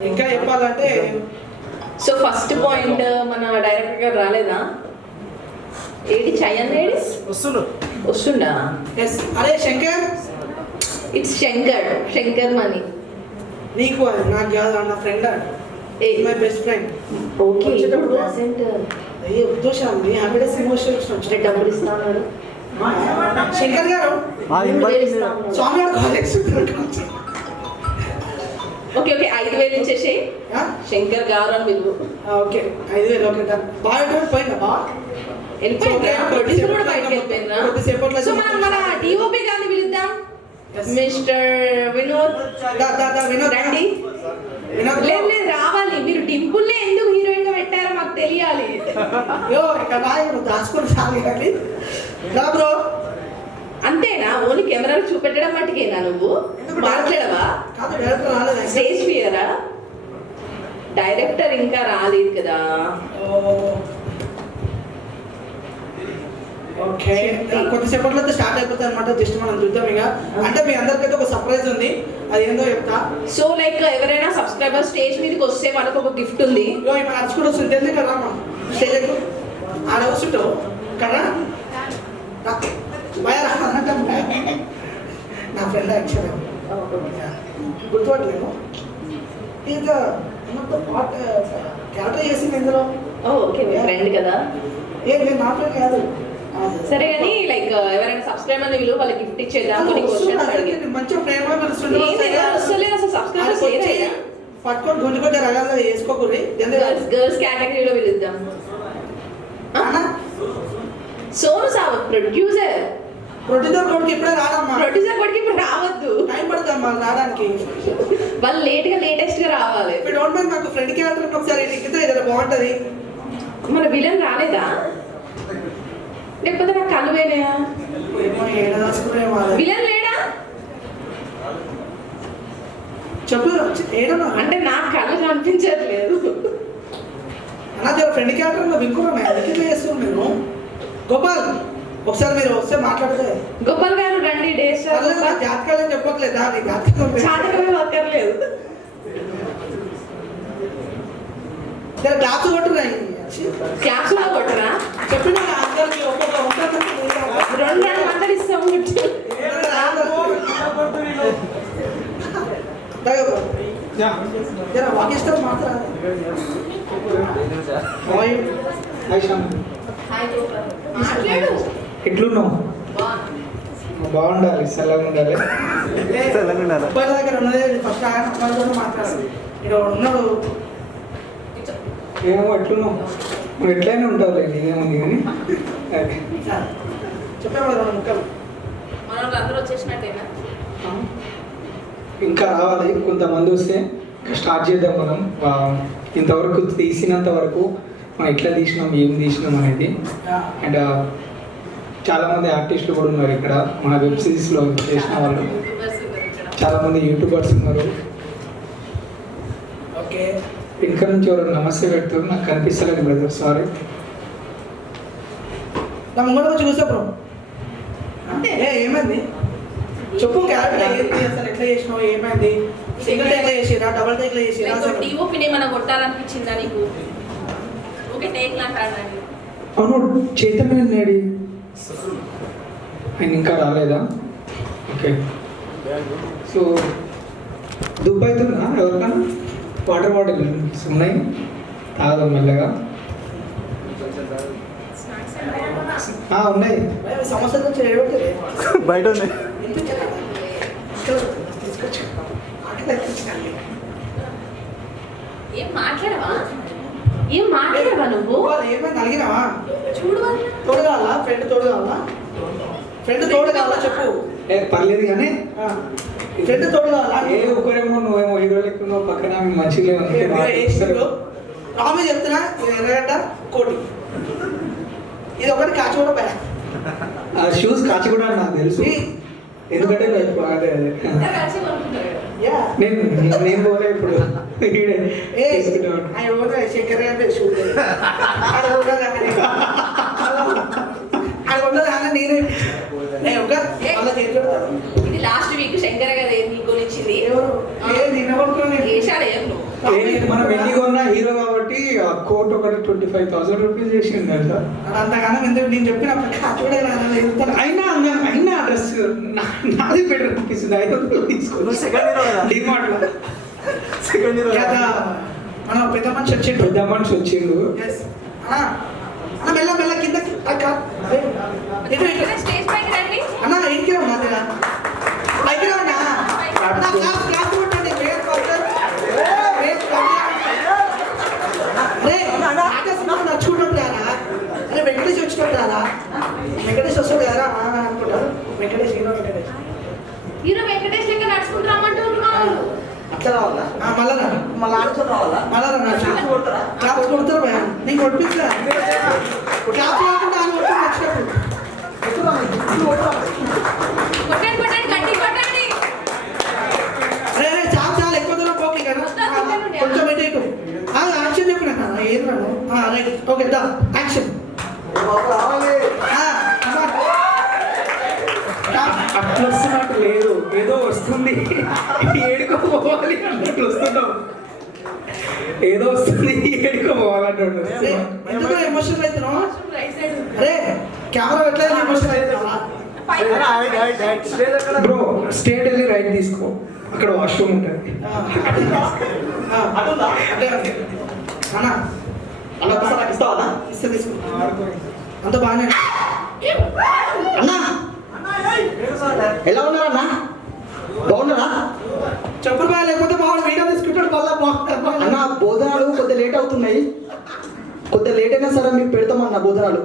ఇంకా చెప్పాలంటే so first point మన డైరెక్టర్ గారు రాలేదా? ఏడి చయన్ ఏడి? వస్తుండు. వస్తుండా? ఎస్ అరే శంకర్. ఇట్స్ శంకర్ శంకర్ మనీ నీకు అది నాకు కాదు నా ఫ్రెండ్ ఏ? మై బెస్ట్ ఫ్రెండ్ ఓకే వచ్చేటప్పుడు ప్రెసెంట్ అయ్యే ఉద్దేశాన్ని హ్యాపీనెస్ ఎమోషన్స్ అంటే డబ్బులు ఇస్తా ఉన్నాడు శంకర్ గారు. స్వామి గారు కాలేజ్ ఓకే ఓకే ఐదు వేలు ఇచ్చేసి శంకర్ గారు అని పిలువు ఓకే ఐదు వేలు ఓకే బాగా పోయిందా బా? వెళ్ళిపోయిందా సో, ప్రొడ్యూసర్ కూడా బయటకు వెళ్ళిపోయిందా? కొద్దిసేపట్లో సో మనం మన డిఓపి గారిని పిలుద్దాం. Yes. మిస్టర్ వినోద్. రండి. లేదు లేదు రావాలి. మీరు డింపుల్నే ఎందుకు హీరోయిన్గా పెట్టారో మాకు తెలియాలి. దాచుకొని చాలు కానీ రా బ్రో. అంతేనా? ఓన్లీ కెమెరాలు చూపెట్టడం మట్టుకేనా నువ్వు? మాట్లాడవా? స్టేజ్ ఫియరా? డైరెక్టర్ ఇంకా రాలేదు కదా. ఓకే. కొద్దిసేపట్లో స్టార్ట్ అయిపోతుంది అనమాట జస్ట్ మనం చూద్దాం ఇక. అంటే మీ అందరికైతే ఒక సర్ప్రైజ్ ఉంది. అది ఏందో చెప్తా. సో లైక్ ఎవరైనా సబ్స్క్రైబర్ స్టేజ్ మీదకి వస్తే వాళ్ళకి ఒక గిఫ్ట్ ఉంది. ఇప్పుడు నడుచుకుంటూ వస్తుంది ఎందుకు కదా అమ్మ. స్టేజ్ ఆడ వస్తుంటావు. కదా నా ఫ్రెండ్ యాక్చువల్ గుర్తుపట్టలేము. ఇక మొత్తం పాట క్యారెక్టర్ చేసింది ఇందులో. ఓకే మీ ఫ్రెండ్ కదా. ఏ నేను నా ఫ్రెండ్ కాదు. సరే కానీ లైక్ ఎవరైనా సబ్స్క్రైబర్ విలువ వాళ్ళకి గిఫ్ట్ ఇచ్చేద్దాం కొన్ని క్వశ్చన్స్ అడిగి మంచిగా ప్రేమ వస్తలేదు అసలు సబ్స్క్రైబర్స్ లేరా పట్టుకొని గుంజు కొంచెం రకాలుగా వేసుకోకూడదు గర్ల్స్ గర్ల్స్ కేటగిరీలో పిలుద్దాం. సోను సావత్ ప్రొడ్యూసర్ ప్రొడ్యూసర్ కొడుకు ఇప్పుడే రాడమ్మా ప్రొడ్యూసర్ కొడుకు ఇప్పుడు రావద్దు. టైం పడుతుందమ్మా రావడానికి. వాళ్ళు లేట్గా లేటెస్ట్గా రావాలి. ఇప్పుడు డోంట్ మైండ్ నాకు ఫ్రెండ్ క్యారెక్టర్ ఒకసారి ఎక్కితే ఏదైనా బాగుంటది? మన విలన్ రాలేదా? లేకపోతే నాకు కళ్ళు పోయినాయా? అది. విలన్ లేడా? చెప్పు ఏడన్నా? అంటే నాకు కళ్ళు కనిపించట్లేదు. అన్నా జర ఫ్రెండ్ క్యారెక్టర్ వినుకున్నాను ఎక్కితే చేస్తున్నాను నేను గోపాల్. ఒకసారి మీరు వస్తే మాట్లాడితే గోపాల్ గారు రండి డే స్టార్ పర్లేదు, నా జాతకాలు ఏం చెప్పట్లేదా నీ జాతకం చాతకమే అక్కర్లేదు. గ్లాస్ కొట్టున్నాయి క్లాప్స్ కూడా కొట్టరా? చెప్పిన అందరికి ఒక్కొక్క ఉంటుంది రెండు రెండు వందలు ఇస్తాం ముట్టు. జర వాకిస్తాం మాత్రం మాట్లాడు. ఎట్లున్నావు? బాగుండాలి చల్లగా ఉండాలి. అబ్బాయిల దగ్గర ఉన్నది ఫస్ట్ ఆయన అబ్బాయిలతో మాట్లాడాలి. ఇక్కడ ఉన్నాడు. ఏమో ఎట్లున్నావు? నువ్వు ఎట్లయినా ఉంటావు ఇదేముంది కానీ ముక్కలు. అందరూ వచ్చేసినట్టేనా. ఇంకా రావాలి కొంతమంది వస్తే ఇంకా స్టార్ట్ చేద్దాం మనం. ఇంతవరకు తీసినంత వరకు మనం ఎట్లా తీసినాం ఏం తీసినాం అనేది. అండ్ చాలామంది ఆర్టిస్టులు కూడా ఉన్నారు ఇక్కడ. మన వెబ్ సిరీస్లో చేసిన వాళ్ళు. చాలామంది యూట్యూబర్స్ ఉన్నారు. ఓకే. ఇంకా నుంచి ఎవరు నమస్తే పెడుతున్నారు నాకు కనిపిస్తలేదు బ్రదర్ సారీ నా ముంగడ వచ్చి చూసా బ్రో. ఏ ఏమైంది? చెప్పు క్యారెక్టర్ ఏంటి? అసలు ఎట్లా చేసినావు? ఏమైంది? సింగిల్ టేక్లో చేసిరా డబుల్ టేక్లో చేసిరా అసలు డిఓపిని ఏమైనా కొట్టాలనిపించిందా నీకు? ఓకే టేక్ లాంటి ఆడడానికి అవును చైతన్య నాడి ఆయన ఇంకా రాలేదా? ఓకే. సో దుబాయ్ అవుతుందా ఎవరికైనా వాటర్ బాటిల్ ఉన్నాయి? తాగదాం మెల్లగా. ఆ, ఉన్నాయి. బయట. ఏం మాట్లాడవా? ఏం మాట్లాడవా నువ్వు? ఏమైంది అడిగినావా చూడు తోడు కావాలా ఫ్రెండ్ తోడు కావాలా ఫ్రెండ్ తోడు కావాలా చెప్పు. ఏ పర్లేదు కానీ ఫ్రెండ్ తోడు కావాలా ఏ ఒకరేమో నువ్వేమో హీరో లెక్కున్నావు పక్కన మంచిగా రామే చెప్తున్నా ఎర్రగడ్డ కోటి. ఇది ఒకటి కాచి కూడా భయ ఆ షూస్ కాచి కూడా నాకు తెలుసు. ఎందుకంటే నాకు అదే. అదే నేను నేను పోలే ఇప్పుడు. శంకర్ గారి షూట్ ఆడ ఉన్నది అక్కడ ఆడ ఉన్నది అన్న నేనే నేను ఒక వాళ్ళ చేతిలో పెడతాను. ఇది లాస్ట్ వీక్ శంకర్ గారు నీకు కొనిచ్చింది ఎవరు ఏ నిన్న పడుకుని వేసాడు ఏం నువ్వు ఏ ఏ- మనం ఎన్ని కొన్నా హీరో కాబట్టి ఆ కోట్ ఒకటి ట్వంటీ ఫైవ్ థౌసండ్ రూపీస్ చేసిండు తెలుసా? అంతగానం ఎందుకు? నేను చెప్పిన చూడే అయినా అయినా డ్రెస్ నాది బెటర్ అనిపిస్తుంది. ఐదు వందలు తీసుకో. నువ్వు సెకండ్ డిమార్ట్లో. సెకండ్ హీరో కదా. మన పెద్ద మనిషి వచ్చిండు. పెద్ద మనిషి వచ్చిండు Yes. అన్నా అన్న మెల్ల మెల్ల కిందకి అక్క ఇటు ఇటు స్టేజ్ పైకి రండి అన్న ఇంకే ఉన్నా అదిగా పైకి రా అన్న అన్న, క్లాస్ క్లాస్ కొట్టండి వేర్ కొట్టండి వేర్ అరే ఆకాశంలో నడుచుకుంటాం రారా అరే వెంకటేష్ వచ్చినప్పుడు రారా వెంకటేష్ వస్తాడు కదా ఆ, అనుకుంటారు వెంకటేష్ హీరో వెంకటేష్ హీరో వెంకటేష్ లెక్క నడుచుకుంటూ రమ్మంటున్నారు అట్లా రావాలా మళ్ళా మళ్ళీ ఆడుకొని రావాలా మళ్ళా రా క్లాస్ కొడతారా? భయ నీకు ఆయన కొట్టి వచ్చినప్పుడు కొట్టండి గట్టి కొట్టండి అరే అరే చాలా చాలా ఎక్కువ దూరం పోకి కదా ఆ, కొంచెం ఇటు ఇటు ఆ, యాక్షన్ చెప్పిన కదా ఏం రాను రైట్ ఓకే దా యాక్షన్ బాబు రావాలి ఆ, come on. అట్లా వస్తున్నట్టు లేదు ఏదో వస్తుంది ఏడుకోపోవాలి అన్నట్టు వస్తున్నాం ఏదో వస్తుంది ఏడుకోపోవాలన్నట్టు అరే, ఎందుకు ఎమోషనల్ అవుతున్నావు రైట్ సైడ్ అరే కెమెరా ఎట్లా ఎమోషనల్ అవుతున్నావా పైకి హైట్ హైట్ హైట్ స్టేజ్ ఎక్కడ బ్రో స్టేట్ వెళ్ళి రైట్ తీసుకో అక్కడ వాష్రూమ్ ఉంటుంది ఆ, అటుందా అంటే అంటే. అన్నా అన్న ఒకసారి నాకు ఇస్తావా అన్న? ఇస్తే తీసుకో అంత బాగానే అన్నా ఎలా ఉన్నారన్నా బాగున్నారా చెప్పులు బాగా లేకపోతే బాగుంది వీడియో తీసుకుంటాడు మళ్ళా అన్న భోజనాలు కొద్దిగా లేట్ అవుతున్నాయి కొద్దిగా లేట్ అయినా సరే మీకు పెడతామన్న భోజనాలు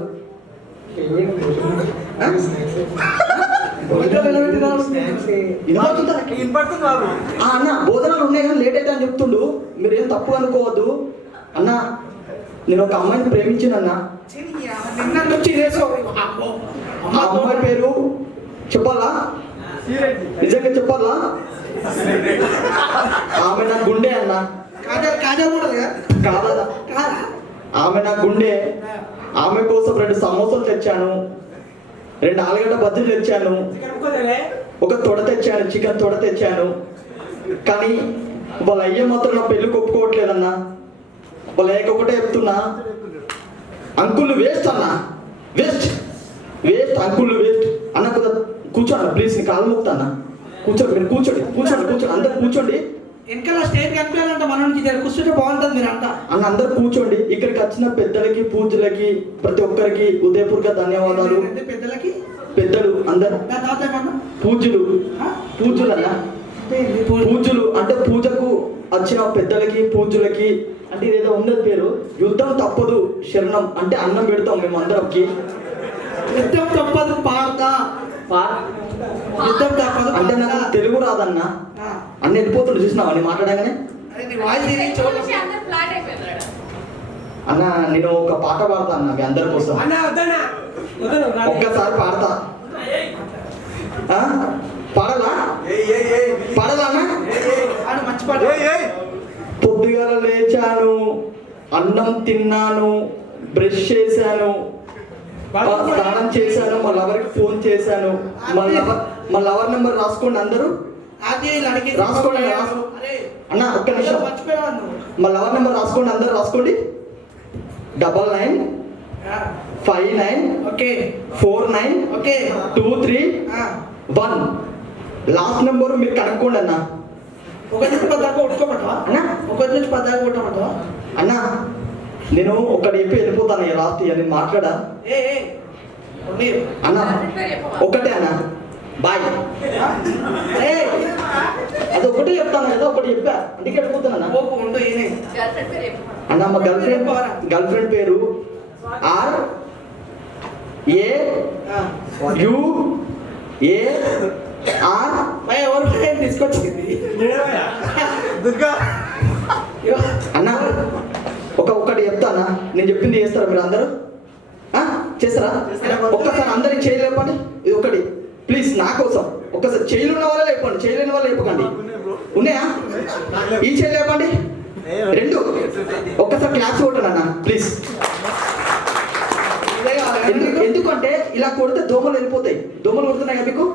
అన్న భోజనాలు ఉన్నాయి కానీ లేట్ అయితే అని చెప్తుండు. మీరేం తప్పు అనుకోవద్దు. అన్న నేను ఒక అమ్మాయిని ప్రేమించినన్నా నిన్న నుంచి చేసావు ఆ అమ్మాయి పేరు చెప్పాలా? నిజంగా చెప్పాలా? ఆమె నా గుండె అన్న. కాదా? ఆమె నా గుండె. ఆమె కోసం రెండు సమోసాలు తెచ్చాను. రెండు ఆలుగడ్డ బజ్జీలు తెచ్చాను. ఒక తొడ తెచ్చాను చికెన్ తొడ తెచ్చాను. కానీ వాళ్ళ అయ్య మాత్రం నా పెళ్ళి ఒప్పుకోవట్లేదన్నా వాళ్ళ ఒకటే చెప్తున్నా. అంకుల్ వేస్ట్ అన్న. వేస్ట్ వేస్ట్ అంకుల్ వేస్ట్ అన్న కొద్దిగా కూర్చోండి ప్లీజ్ నీ కాలు మొక్కుతా కూర్చోండి మీరు కూర్చోండి కూర్చోండి కూర్చోండి. అందరు కూర్చోండి. వెనకాల స్టేట్ కనిపించాలంటే మన నుంచి జర కూర్చుంటే బాగుంటుంది మీరు అంతా అన్న అందరు కూర్చోండి. ఇక్కడికి వచ్చిన పెద్దలకి పూజలకి ప్రతి ఒక్కరికి ఉదయపూర్వక ధన్యవాదాలు. పెద్దలకి పెద్దలు అందరు. పూజలు? పూజలు అన్న అంటే పూజలు అంటే పూజకు వచ్చిన పెద్దలకి పూజలకి అంటే ఇదేదో ఉన్నది పేరు. యుద్ధం తప్పదు శరణం అంటే అన్నం పెడతాం మేము అందరికి యుద్ధం తప్పదు పాడతా. యుద్ధం తప్పదు అంటే నాకు. తెలుగు రాదన్నా. అన్ని వెళ్ళిపోతుండు చూసినావా? అని మాట్లాడగానే? అన్న నేను ఒక పాట పాడతా అన్న మీ అందరి కోసం. ఒక్కసారి పాడతా. ఆ? పాడాలా? పాడాలా అన్న? ఆడు మంచి పాట. పొద్దుగాల లేచాను అన్నం తిన్నాను బ్రష్ చేశాను స్నానం చేశాను మా లవర్కి ఫోన్ చేశాను మా లవర్ మా లవర్ నెంబర్ రాసుకోండి అందరూ. రాసుకోండి, అన్న. ఒక్క నిమిషం. మా లవర్ నెంబర్ రాసుకోండి అందరూ రాసుకోండి. Double nine five nine okay. Four nine okay. Two three one last number మీరు కనుక్కోండి అన్న. ఒకటి నుంచి పది దాకా కొట్టుకోమంటావా? అన్న. ఒకటి నుంచి పది దాకా కొట్టమంటావా అన్న నేను ఒకటి చెప్పి వెళ్ళిపోతాను ఇక లాస్ట్ నేను మాట్లాడా. అన్న ఒకటే అన్న. బాయ్. అది ఒకటే చెప్తాను కదా ఒకటి చెప్పా. అందుకే వెళ్ళిపోతాను అన్న. మా గర్ల్ ఫ్రెండ్ గర్ల్ ఫ్రెండ్ పేరు R A. U A R ఎవరు? తీసుకొచ్చింది? ఇవ్వ. అన్న ఒక ఒకటి చెప్తానా? నేను చెప్పింది చేస్తారా మీరు అందరూ? చేస్తారా? ఒక్కసారి అందరికి చేయలేపండి ఇది ఒకటి ప్లీజ్ నా కోసం. ఒక్కసారి చేయలు ఉన్న వాళ్ళే లేపండి. చేయలేని వాళ్ళు లేపకండి. ఉన్నాయా? ఈ చేయి లేపండి. రెండు. ఒక్కసారి క్లాస్ కొట్టండి అన్న. ప్లీజ్? ఎందుకంటే ఇలా కొడితే దోమలు వెళ్ళిపోతాయి. దోమలు కొడుతున్నాయి కదా మీకు?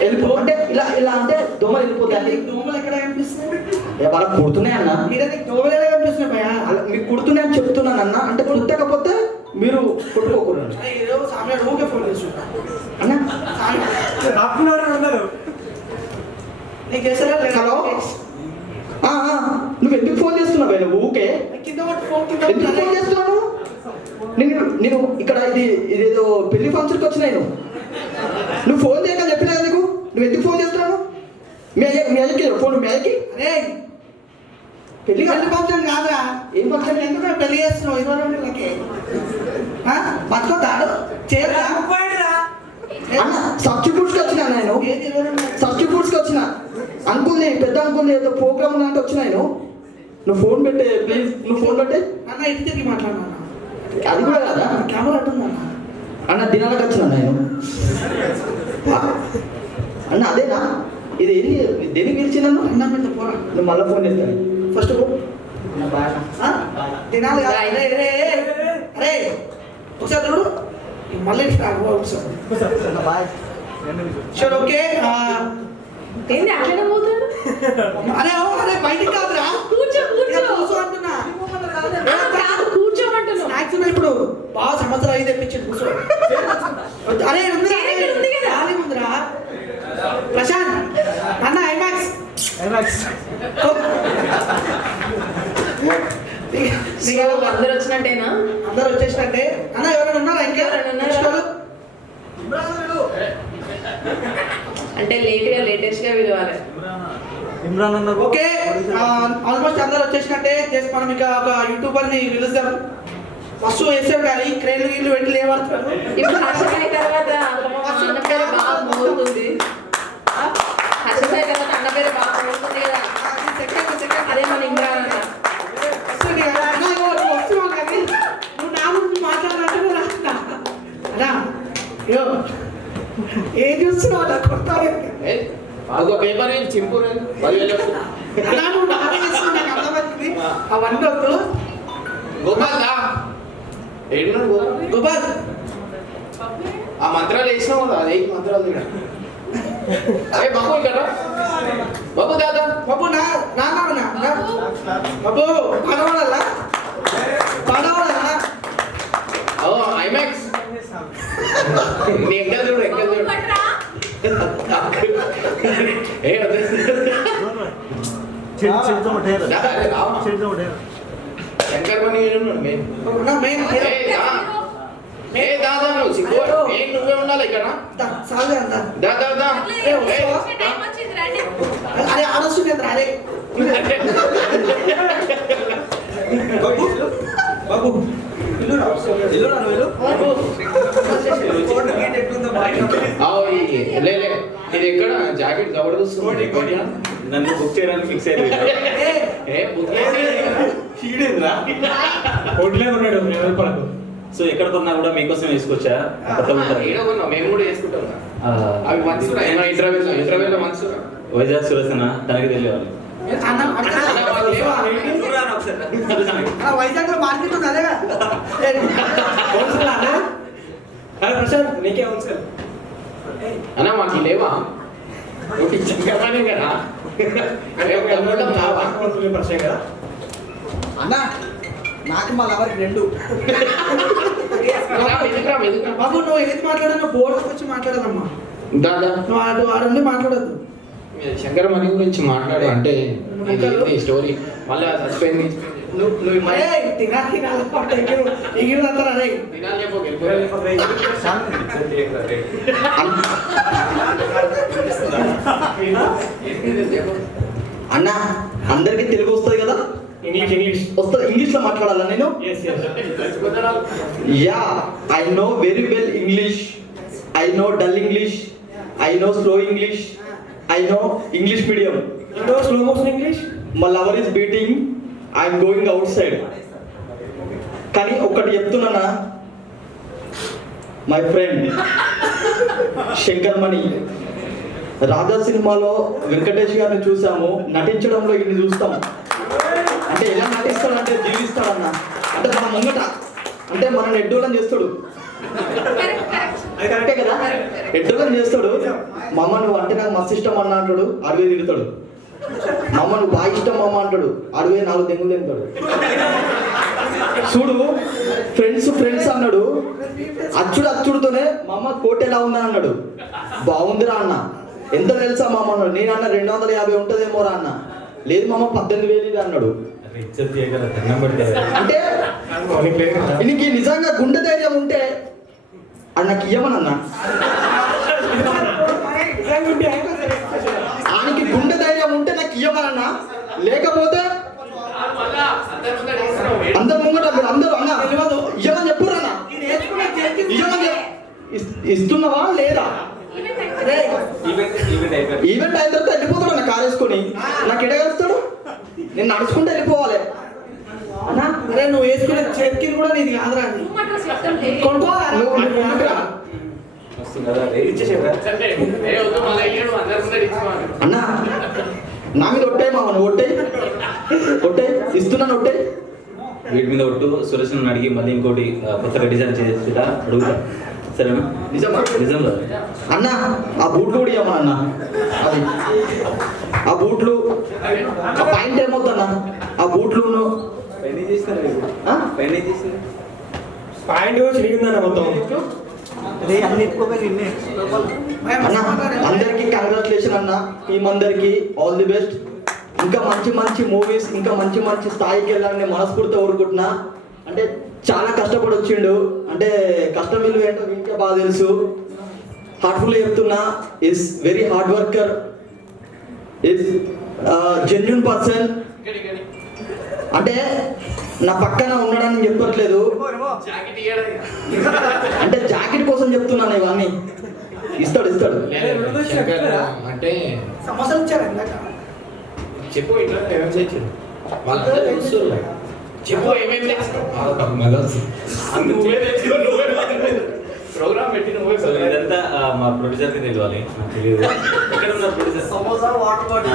వెళ్ళిపో. అంటే ఇలా ఇలా అంటే దోమలు వెళ్ళిపోతాయి. దోమలు ఎక్కడ కనిపిస్తాయి ఏ, వాళ్ళకి కుడుతున్నాయి అన్న? నీకు దోవలేదే కనిపిస్తున్నాయి అలా మీకు కుడుతున్నాయి అని చెప్తున్నాను అన్న. అంటే కుట్టకపోతే మీరు కొట్టుకోకూడదు. ఊకే ఫోన్ చేస్తున్నా అన్న? నీకు చేస్తారా లేదా? హలో? ఆ, ఆ, నువ్వు ఎందుకు ఫోన్ చేస్తున్నావు భయ్యా? నువ్వు ఊకే కింద పట్టు ఫోన్ కింద ఎందుకు ఫోన్. చేస్తున్నావు నేను నేను ఇక్కడ ఇది ఇదేదో పెళ్ళి ఫంక్షన్కి వచ్చిన నేను. నువ్వు ఫోన్ చేయక చెప్పినా ఎందుకు? నువ్వు ఎందుకు ఫోన్ చేస్తున్నావు? మీ అయ్య మీ అయ్యకి ఫోన్ మీ అయ్యకి. అరే పెళ్ళి పెళ్ళి కాదు ఫంక్షన్ కాదురా. ఏం ఫంక్షన్ ఎందుకు పెళ్ళి చేస్తున్నావు? ఇరవై రెండు నెలలకి. బతుకుతాడు సబ్స్టిట్యూట్స్కి వచ్చిన నేను? సబ్స్టిట్యూట్స్కి వచ్చిన? అంకుల్ని పెద్ద అంకుల్ని ఏదో ప్రోగ్రామ్ లాంటి వచ్చిన నేను. నువ్వు ఫోన్ పెట్టే ప్లీజ్ నువ్వు ఫోన్ పెట్టే. అన్న ఇటు తిరిగి మాట్లాడినా? అది కూడా కాదా? కెమెరా అట్టుందన్న అన్న దినాలకు వచ్చిన నేను? అన్న అదేనా? ఇది ఏంది? దేనికి పిలిచిన అన్నం? పెట్టు పోరా. నువ్వు మళ్ళీ ఫోన్ చేస్తాను ఫస్ట్? తినాలి అరే అరే అరే ఒకసారి చూడు. మళ్ళీ సరే ఓకే. అరే అరే బయటికి కాదురా కూర్చో ఇక కూర్చో కూర్చో అంటున్నా ఆ, కాదు కూర్చోమంటున్నావు స్నాక్స్ ఉన్నాయి ఇప్పుడు బాగా సంవత్సరం ఐదు తెప్పించింది కూర్చో అరే ఉందిరా చైర్ ఇక్కడ ఉంది కదా. ఖాళీ ఉందిరా ప్రశాంత్ అన్న ఐమాక్స్ సో అందరు వచ్చినట్టేనా అందరు వచ్చేసినట్టే అన్న ఎవరైనా ఉన్నారా ఎవరైనా ఉన్నారా? ఇంకెవరు అంటే లేట్గా లేటెస్ట్గా పిలవాలి ఓకే ఆల్మోస్ట్ అందరు వచ్చేసినట్టే చేసి మనం ఇంకా ఒక యూట్యూబర్ని పిలుద్దాం. మస్తు వేసాం కానీ క్రేన్లు గీళ్ళు పెట్టి లేవడుతున్నారు. ఇప్పుడు హర్షసాయి తర్వాత అన్న పేరు బాగా మోగుతుంది ఆ, హర్షసాయి తర్వాత అన్న పేరు బాగా మోగుతుంది కదా అదే మన ఇమ్రాన్ అన్న వస్తుంది కదా అన్న, ఇగో నువ్వు వస్తున్నావు కానీ నువ్వు నా గురించి మాట్లాడినట్టు నువ్వు రాస్తున్నా అన్నా ఇగో ఏం చూస్తున్నావు అన్న కొడతావు పేపర్ చింపు నాకు అర్థమవుతుంది అవన్నీ వద్దు గోపాల్ దా. ఏడున్నాడు గోపాల్? గోపాల్. ఆ మంత్రాలు వేసినావు కదా అదే మంత్రాలు అరే బాబు ఇక్కడ రా. బాబు దాదా బాబు నా నాన్న నా బాబు పడవడల్లా పడవడల్లా ఓ ఐమాక్స్ నీ ఎక్కడ చూడు ఎక్కడ చూడు పట్రా ఏ అదే నువ్వు ఉండాలి ఇక్కడ? అరే అరే బాబు ఇది ఎక్కడ? జాకెట్ జబర్దస్త్ నన్ను బుక్ చేయడానికి ఫిక్స్ అయ్యింది ఉన్నాడు సో ఎక్కడ కొన్నా కూడా మీకోసం వేసుకొచ్చా కొత్త మేము కూడా వేసుకుంటాం అవి ఇంటర్వ్యూలో ఇంటర్వ్యూలో వైజాగ్ సురసన తనకి తెలియాలి? వైజాగ్లో మార్కెట్ ప్రశాంత్ నీకే ఉంది సార్ అన్న మాకు లేవా పిచ్చింగమనే కదా ఒక కదా అన్న నాకు మా లవర్కి రెండు. బాబు నువ్వు ఏది మాట్లాడా నువ్వు బోర్డుకి వచ్చి మాట్లాడదమ్మా. దాదా నువ్వు ఆడు ఆడుండి మాట్లాడద్దు. శంకర్ మణి గురించి మాట్లాడు అంటే స్టోరీ? మళ్ళీ చచ్చిపోయింది. నువ్వు అన్న అందరికీ తెలుగు వస్తుంది కదా? ఇంగ్లీష్ ఇంగ్లీష్ వస్తుంది. ఇంగ్లీష్లో మాట్లాడాలా నేను? Yeah I know very well English. I know dull English. I know slow English. I know English medium. Slow motion English మా lover is beating. I'm going outside. కానీ ఒక్కటి చెప్తున్నానా మై ఫ్రెండ్ శంకర్ మణి. రాజా సినిమాలో వెంకటేష్ గారిని చూసాము. నటించడంలో ఇన్ని చూస్తాం. అంటే ఎలా నటిస్తాడంటే జీవిస్తాడన్న. అంటే మన ముంగట అంటే మన ఎడ్డోళ్ళని చేస్తాడు. కరెక్ట్ కదా? ఎడ్డోళ్ళని చేస్తాడు. మా అమ్మ నువ్వు అంటే నాకు మస్తు ఇష్టం అన్న అంటాడు. అడవి తిడతాడు. మామ నువ్వు బాగా ఇష్టం మామ అంటాడు. అడుగే నాలుగు దెంగులు తింటాడు. చూడు ఫ్రెండ్స్ ఫ్రెండ్స్ అన్నాడు. అచ్చుడు అచ్చుడుతోనే మా అమ్మ కోట్ ఎలా ఉందని అన్నాడు. బాగుందిరా అన్న. ఎంత తెలుసా మామ నేను అన్న రెండు వందల యాభై ఉంటుందేమో రా అన్న. లేదు మామ పద్దెనిమిది వేలు ఇది అన్నాడు. అంటే నీకు నిజంగా గుండె ధైర్యం ఉంటే అది నాకు ఇయ్యమని అన్న. నిజంగా ఉంటే అయినా సరే. ఆయనకి గుండె ధైర్యం ఉంటే నాకు ఇయ్యమని అన్న. లేకపోతే అందరి ముంగట అందరూ అన్న తెలియదు. ఇయ్యమని చెప్పురు అన్న. ఈ నేర్చుకున్న చేతి- ఇయ్యమని చెప్- ఇస్- ఇస్తున్నావా లేదా? ఈవెంట్ అయిన తర్వాత వెళ్ళిపోతాడు అన్న కార్ వేసుకొని. నాకు ఎడగలుస్తాడు నేను నడుచుకుంటూ వెళ్ళిపోవాలి. అన్నా, అరే నువ్వు వేసుకునే చేతికి కూడా నీది కాదురా. అది. టూ మటర్స్ చెప్తాం లే. కొనుక్కోవాలా? నువ్వు నువ్వు ముందుకు రా. వస్తుంది కదా రేట్ ఇచ్చేసేవా సరే, ఏ వద్దు మళ్ళీ ఇయ్యడు, అందరి ముందర ఇచ్చుకోవాలి. అన్న నా మీద ఒట్టాయి మామ నువ్వు ఒట్టాయి ఒట్టాయి ఇస్తున్నాను ఒట్టాయి వీటి మీద ఒట్టు సురేష్ అడిగి మళ్ళీ ఇంకోటి కొత్తగా డిజైన్ చేసిరా అడుగుతా. సరేనా? నిజమా నిజంలో. అన్న ఆ బూట్లు కూడా ఇవ్వమా అన్న. అది. ఆ బూట్లు ఆ పాయింట్ ఏమవుద్దన్న ఆ బూట్లు పాయింట్ చిరిగిందన్న మొత్తం. అన్న అందరికి కంగ్రాచులేషన్ అన్న. టీం అందరికి ఆల్ ది బెస్ట్ ఇంకా మంచి మంచి మూవీస్ ఇంకా మంచి మంచి స్థాయికి వెళ్ళాలని మనస్ఫూర్తిగా కోరుకుంటున్నా. అంటే చాలా కష్టపడి వచ్చిండు అంటే కష్టం విలువ ఏంటో వీకే బాగా తెలుసు. హార్ట్ఫుల్ చెప్తున్నా. Is very hard worker is genuine person. అంటే నా పక్కన ఉండడానికి చెప్పట్లేదు. అంటే జాకెట్ కోసం చెప్తున్నాను ఇవన్నీ. ఇస్తాడు ఇస్తాడు. అంటే. చెప్పు ఇట్లా చెప్పు ఏమేమి నువ్వే తెచ్చావు నువ్వే ప్రోగ్రామ్ పెట్టి నువ్వే సో ఇదంతా మా ప్రొడ్యూసర్కి తెలియాలి నాకు తెలియదు ఎక్కడ ఉన్నారు ప్రొడ్యూసర్ సమోసా వాటర్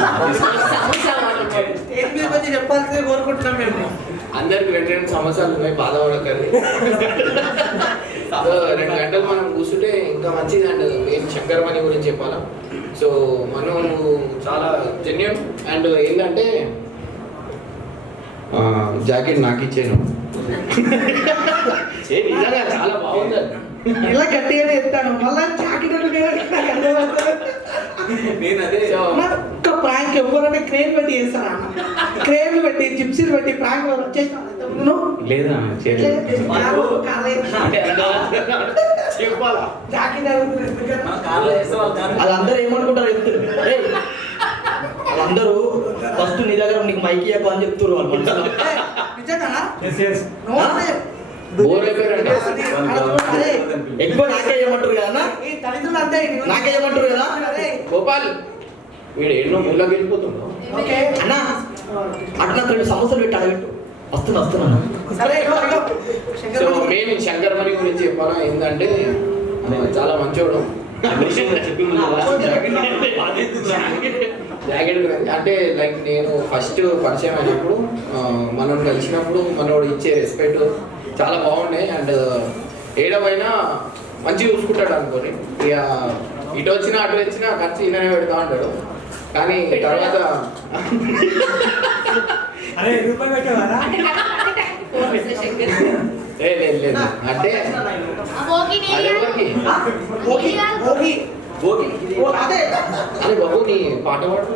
ఏం మీద కొంచెం చెప్పాల్సింది కోరుకుంటున్నాం మేము. అందరికి రెండు రెండు సంవత్సరాలు ఉన్నాయి బాధపడకండి సో రెండు గంటలు మనం కూర్చుంటే ఇంకా మంచిది అండ్ మెయిన్ శంకరమణి గురించి చెప్పాలా. సో మనం చాలా జెన్యున్ అండ్ ఏంటంటే జాకెట్ నాకు ఇచ్చాను చాలా బాగుంది. ఇలా గట్టిగానే ఎత్తాను మళ్ళా జాకెట్. నేను అదే ఒక్క ప్రాంక్ ఎవరైనా క్రేన్ పెట్టి చేస్తారా క్రేన్ పెట్టి జిప్సీలు పెట్టి ప్రాంక్ చేసిన లేదా వాళ్ళందరూ ఏమనుకుంటారు? వాళ్ళందరూ ఫస్ట్ నీ దగ్గర నీకు మైక్ ఇయ్యకు అని చెప్తారు వాళ్ళు మనసులో. నిజంగానా? బోర్ అయిపోయారంటే. ఎక్కువ నాకే చేయమంటారు కదా అన్న? ఈ తల్లిదండ్రులు అంతే నాకే చేయమంటారు కదా? అరే, గోపాల్ వీడు ఎన్నో అన్న రెండు సమస్యలు పెట్టి అడగట్టు వస్తున్నా సో శంకర్ శంకరమణి గురించి చెప్పాలా? ఏంటంటే చాలా మంచోడు. అంటే లైక్ నేను ఫస్ట్ పరిచయం అయినప్పుడు మనం కలిసినప్పుడు మనోడు ఇచ్చే రెస్పెక్ట్ చాలా బాగున్నాయి. అండ్ ఏడమైనా మంచిగా చూసుకుంటాడు అనుకోని ఇక ఇటు వచ్చినా అటు వచ్చినా ఖర్చు ఈయననే పెడతా ఉంటాడు. కానీ తర్వాత లేదు లేదు. అంటే ఆ భోగి నీ అది ఎవరికి ఓకే ఓకే